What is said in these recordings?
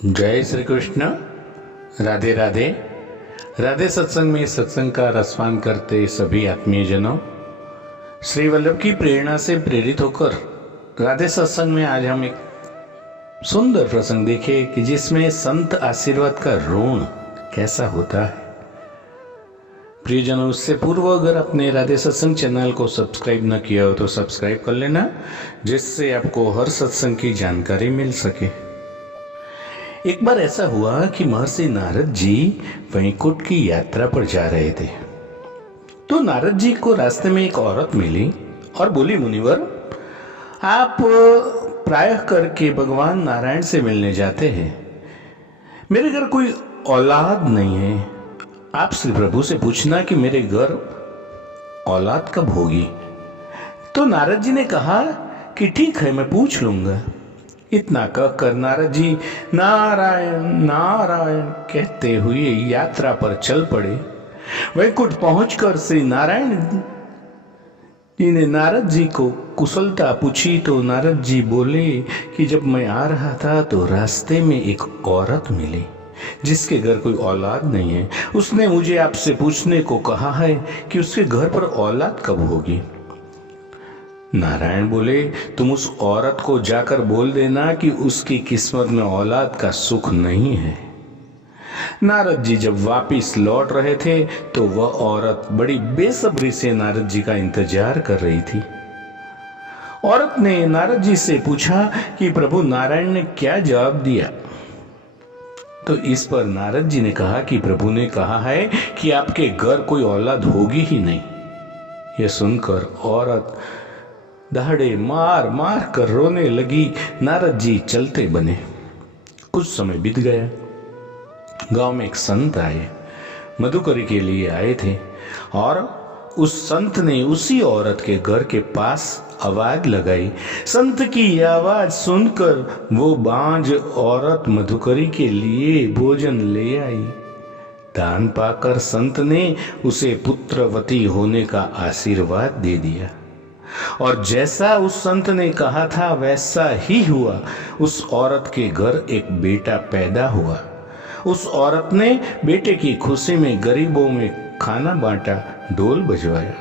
जय श्री कृष्ण। राधे राधे। राधे सत्संग में सत्संग का रसपान करते सभी आत्मीय जनों, श्री वल्लभ की प्रेरणा से प्रेरित होकर राधे सत्संग में आज हम एक सुंदर प्रसंग देखे कि जिसमें संत आशीर्वाद का ऋण कैसा होता है। प्रियजनों, उससे पूर्व अगर अपने राधे सत्संग चैनल को सब्सक्राइब न किया हो तो सब्सक्राइब कर लेना, जिससे आपको हर सत्संग की जानकारी मिल सके। एक बार ऐसा हुआ कि महर्षि नारद जी वैकुंठ की यात्रा पर जा रहे थे। तो नारद जी को रास्ते में एक औरत मिली और बोली, मुनिवर, आप प्रायः करके भगवान नारायण से मिलने जाते हैं। मेरे घर कोई औलाद नहीं है। आप श्री प्रभु से पूछना कि मेरे घर औलाद कब होगी। तो नारद जी ने कहा कि ठीक है, मैं पूछ लूंगा। इतना कहकर नारद जी नारायण नारायण कहते हुए यात्रा पर चल पड़े। वैकुंठ पहुंचकर श्री नारायण जी ने नारद जी को कुशलता पूछी तो नारद जी बोले कि जब मैं आ रहा था तो रास्ते में एक औरत मिली जिसके घर कोई औलाद नहीं है। उसने मुझे आपसे पूछने को कहा है कि उसके घर पर औलाद कब होगी। नारायण बोले, तुम उस औरत को जाकर बोल देना कि उसकी किस्मत में औलाद का सुख नहीं है। नारद जी जब वापिस लौट रहे थे तो वह औरत बड़ी बेसब्री से नारद जी का इंतजार कर रही थी। औरत ने नारद जी से पूछा कि प्रभु नारायण ने क्या जवाब दिया। तो इस पर नारद जी ने कहा कि प्रभु ने कहा है कि आपके घर कोई औलाद होगी ही नहीं। यह सुनकर औरत दहाड़े मार मार कर रोने लगी। नारद जी चलते बने। कुछ समय बीत गया। गांव में एक संत आए, मधुकरी के लिए आए थे, और उस संत ने उसी औरत के घर के पास आवाज लगाई। संत की आवाज सुनकर वो बांझ औरत मधुकरी के लिए भोजन ले आई। दान पाकर संत ने उसे पुत्रवती होने का आशीर्वाद दे दिया, और जैसा उस संत ने कहा था वैसा ही हुआ। उस औरत के घर एक बेटा पैदा हुआ। उस औरत ने बेटे की खुशी में गरीबों में खाना बांटा, ढोल बजवाया।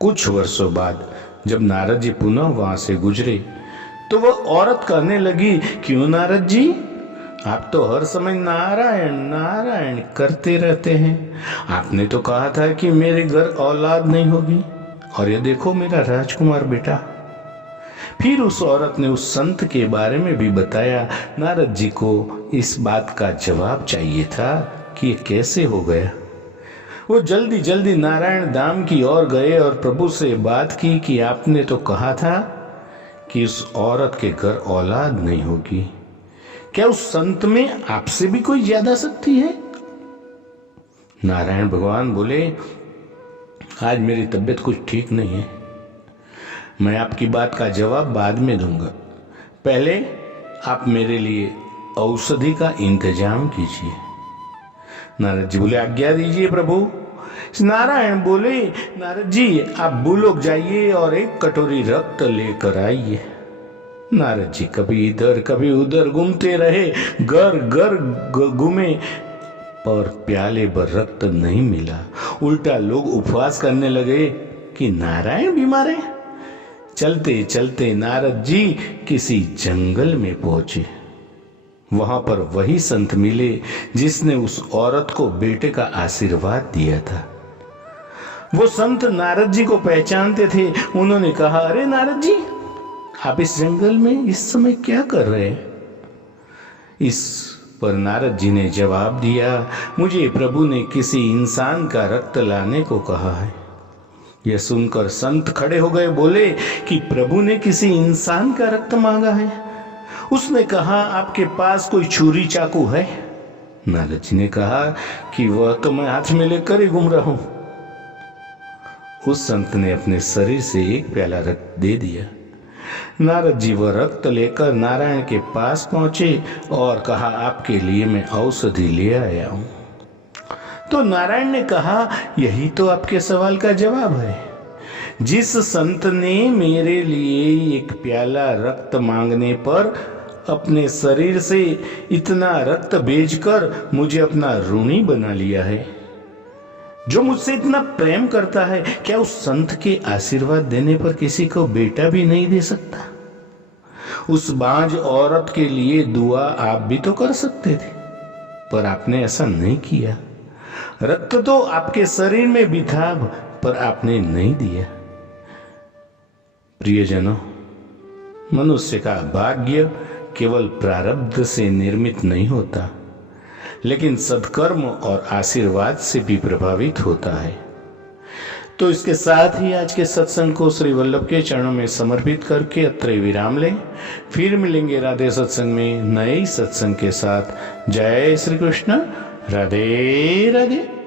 कुछ वर्षों बाद जब नारद जी पुनः वहां से गुजरे तो वह औरत कहने लगी, क्यों नारद जी, आप तो हर समय नारायण नारायण करते रहते हैं। आपने तो कहा था कि मेरे घर औलाद नहीं होगी, और ये देखो मेरा राजकुमार बेटा। फिर उस औरत ने उस संत के बारे में भी बताया। नारद जी को इस बात का जवाब चाहिए था कि ये कैसे हो गया। वो जल्दी जल्दी नारायण धाम की ओर गए और प्रभु से बात की कि आपने तो कहा था कि उस औरत के घर औलाद नहीं होगी। क्या उस संत में आपसे भी कोई ज्यादा शक्ति है? नारायण भगवान बोले, आज मेरी तबीयत कुछ ठीक नहीं है। मैं आपकी बात का जवाब बाद में दूंगा। पहले आप मेरे लिए औषधि का इंतजाम कीजिए। नारद जी बोले, आज्ञा दीजिए प्रभु। नारायण बोले, नारद जी आप भूलोक जाइए और एक कटोरी रक्त लेकर आइए। नारद जी कभी इधर कभी उधर घूमते रहे, घर घर घूमे, पर प्याले भर रक्त नहीं मिला। उल्टा लोग उपवास करने लगे कि नारायण बीमार है। चलते चलते नारद जी किसी जंगल में पहुंचे। वहां पर वही संत मिले जिसने उस औरत को बेटे का आशीर्वाद दिया था। वो संत नारद जी को पहचानते थे। उन्होंने कहा, अरे नारद जी, आप इस जंगल में इस समय क्या कर रहे हैं? इस पर नारद जी ने जवाब दिया, मुझे प्रभु ने किसी इंसान का रक्त लाने को कहा है। यह सुनकर संत खड़े हो गए, बोले कि प्रभु ने किसी इंसान का रक्त मांगा है? उसने कहा, आपके पास कोई छुरी चाकू है? नारद जी ने कहा कि वह तो मैं हाथ में लेकर ही घूम रहा हूं। उस संत ने अपने शरीर से एक प्याला रक्त दे दिया। नारद जी वह रक्त लेकर नारायण के पास पहुंचे और कहा, आपके लिए मैं औषधि ले आया हूं। तो नारायण ने कहा, यही तो आपके सवाल का जवाब है। जिस संत ने मेरे लिए एक प्याला रक्त मांगने पर अपने शरीर से इतना रक्त बेचकर मुझे अपना ऋणी बना लिया है। जो मुझसे इतना प्रेम करता है, क्या उस संत के आशीर्वाद देने पर किसी को बेटा भी नहीं दे सकता? उस बांझ औरत के लिए दुआ आप भी तो कर सकते थे, पर आपने ऐसा नहीं किया। रक्त तो आपके शरीर में भी था, पर आपने नहीं दिया। प्रियजनों, मनुष्य का भाग्य केवल प्रारब्ध से निर्मित नहीं होता, लेकिन सत्कर्म और आशीर्वाद से भी प्रभावित होता है। तो इसके साथ ही आज के सत्संग को श्री वल्लभ के चरणों में समर्पित करके अत्र विराम लें। फिर मिलेंगे राधे सत्संग में नए सत्संग के साथ। जय श्री कृष्ण। राधे राधे।